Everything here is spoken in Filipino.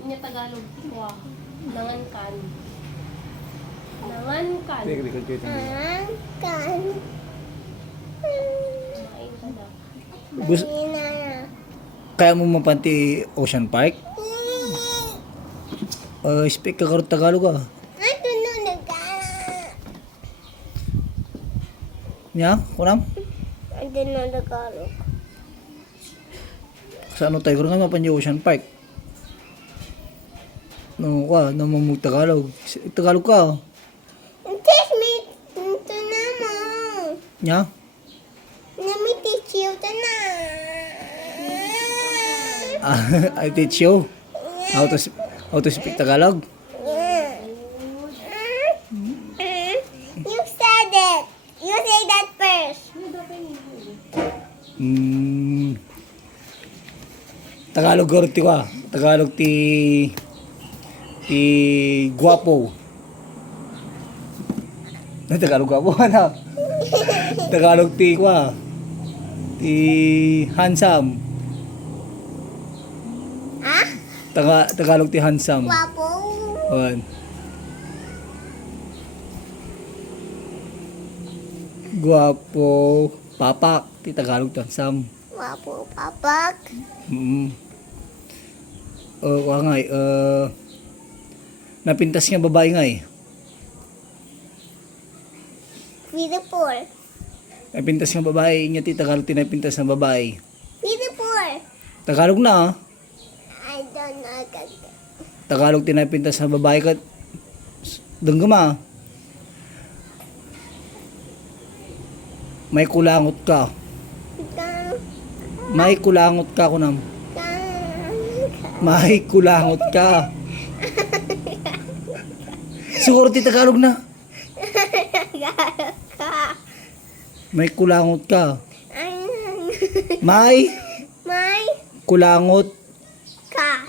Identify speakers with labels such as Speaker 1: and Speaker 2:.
Speaker 1: Inya Tagalog mo. Nangan kan. Nangan kan.
Speaker 2: Hindi, hindi ko ito.
Speaker 3: Ang kan.
Speaker 1: Kumain ka na.
Speaker 2: Kaya mo mapanti Ocean Park? Uh, speak ka karot Tagalog ah. Nya, kunam?
Speaker 3: Ay, tunod ka.
Speaker 2: Sa ano tayo nga mapanti Ocean Park? No, wa, no mo Tagalog. Tagalog ka.
Speaker 3: Teach me. Ito na mo.
Speaker 2: Nya?
Speaker 3: Nami teach you ito na.
Speaker 2: I teach you how to how to speak Tagalog.
Speaker 3: You said it. You say that first.
Speaker 2: Mm, Tagalog garo ti ka. Tagalog ti ti guwapo. Na Tagalog guwapo na. Tagalog ti kwa. Ti handsome.
Speaker 3: Ha?
Speaker 2: Taga, Tagalog ti handsome.
Speaker 3: Wapo.
Speaker 2: One. Guwapo. Papak. Ti Tagalog ti handsome.
Speaker 3: Wapo, papak.
Speaker 2: Mm. Uh, kuha nga eh, uh, napintas nga babae nga eh.
Speaker 3: Beautiful.
Speaker 2: Napintas nga babae, niya ti Tagalog ti napintas nga babae.
Speaker 3: Beautiful.
Speaker 2: Tagalog na ah.
Speaker 3: I don't know.
Speaker 2: Tagalog ti napintas nga babae ka. Danggama. May kulangot ka. May kulangot ka kunam.
Speaker 3: kang,
Speaker 2: May kulangot ka. Siguro ti Tagalog na. May kulangot ka. May?
Speaker 3: May?
Speaker 2: Kulangot. Ka.